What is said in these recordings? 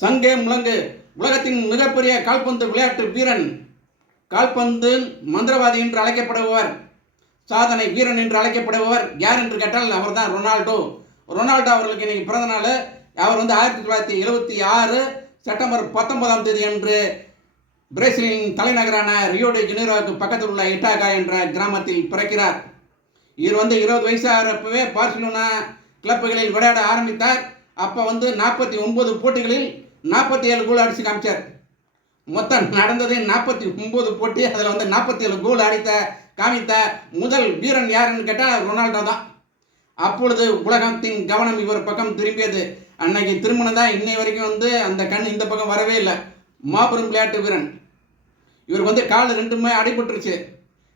சங்கே முழங்கு. உலகத்தின் மிகப்பெரிய கால்பந்து விளையாட்டு வீரன், கால்பந்து மந்திரவாதி என்று அழைக்கப்படுபவர், சாதனை வீரன் என்று அழைக்கப்படுபவர் யார் என்று கேட்டால் அவர் தான் ரொனால்டோ. ரொனால்டோ அவர்களுக்கு இன்னைக்கு பிறந்த நாள். அவர் 1976 செப்டம்பர் 19 அன்று பிரேசிலின் தலைநகரான ரியோ டி ஜெனீரோவுக்கு பக்கத்தில் உள்ள இட்டாகா என்ற கிராமத்தில் பிறக்கிறார். இவர் 20 வயசாகிறப்பவே பார்சிலோனா கிளப்புகளில் விளையாட ஆரம்பித்தார். அப்போ 49 போட்டிகளில் 47 கோல் அடித்து காமிச்சார். மொத்தம் நடந்தது 49 போட்டி. அதில் 47 கோல் காமித்த முதல் வீரன் யாருன்னு கேட்டால் ரொனால்டோ தான். அப்பொழுது உலகத்தின் கவனம் இவர் பக்கம் திரும்பியது. அன்னைக்கு திருமணம் தான். இன்னை வரைக்கும் அந்த கண் இந்த பக்கம் வரவே இல்லை. மாபெரும் விளையாட்டு வீரன். இவருக்கு கால் ரெண்டுமே அடிபட்டுருச்சு.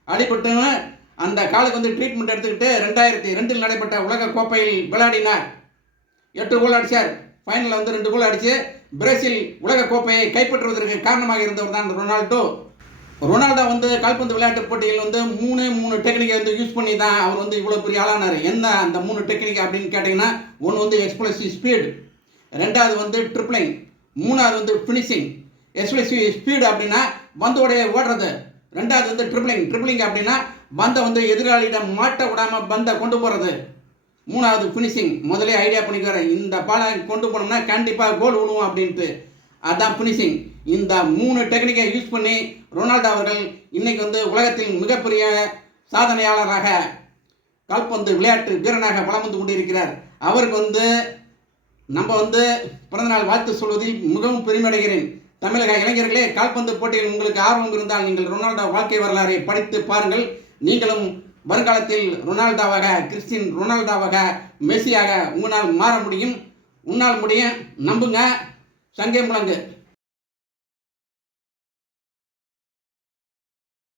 அடிபட்டு அந்த காலுக்கு ட்ரீட்மெண்ட் எடுத்துக்கிட்டு 2002 நடைபெற்ற உலக கோப்பையில் விளையாடினார். 8 கோல் அடித்தார். ஃபைனலில் 2 கோல் அடித்து பிரேசில் உலக கோப்பையை கைப்பற்றுவதற்கு காரணமாக இருந்தவர் தான் ரொனால்டோ. ரொனால்டோ கால்பந்து விளையாட்டு போட்டியில் 3 டெக்னிக்கை யூஸ் பண்ணி தான் அவர் இவ்வளோ பெரிய ஆளானார். என்ன அந்த 3 டெக்னிக் அப்படின்னு கேட்டிங்கன்னா, ஒன்று எக்ஸ்ப்ளோசிவ் ஸ்பீடு, ரெண்டாவது ட்ரிப்ளிங், மூணாவது ஃபினிஷிங். எக்ஸ்ப்ளோசிவ் ஸ்பீடு அப்படின்னா பந்தோடைய ஓடுறது, ரெண்டாவது ட்ரிப்ளிங் அப்படின்னா பந்தை எதிராளியிடம் மாட்ட விடாமல் பந்தை கொண்டு போகிறது, மூணாவது ஃபினிஷிங். முதலே ஐடியா பண்ணிக்கிறேன், இந்த பாலை கொண்டு போனோம்னா கண்டிப்பாக கோல் விழுவும் அப்படின்ட்டு. அதுதான் ஃபினிஷிங். இந்த 3 டெக்னிக்கை யூஸ் பண்ணி ரொனால்டோ அவர்கள் இன்னைக்கு உலகத்தில் மிகப்பெரிய சாதனையாளராக, கால்பந்து விளையாட்டு வீரனாக வலம் வந்து கொண்டிருக்கிறார். அவருக்கு நம்ம பிறந்தநாள் வாழ்த்து சொல்வதில் மிகவும் பெருமையடைகிறேன். தமிழக இளைஞர்களே, கால்பந்து போட்டியில் உங்களுக்கு ஆர்வம் இருந்தால் நீங்கள் ரொனால்டோ வாழ்க்கை வரலாறை படித்து பாருங்கள். நீங்களும் வருங்காலத்தில் ரொனால்டோவாக, கிறிஸ்டின் ரொனால்டோவாக, மெஸ்ஸியாக உங்களால் மாற முடியும். உன்னால் முடியும். நம்புங்க. சங்கே முழங்கு.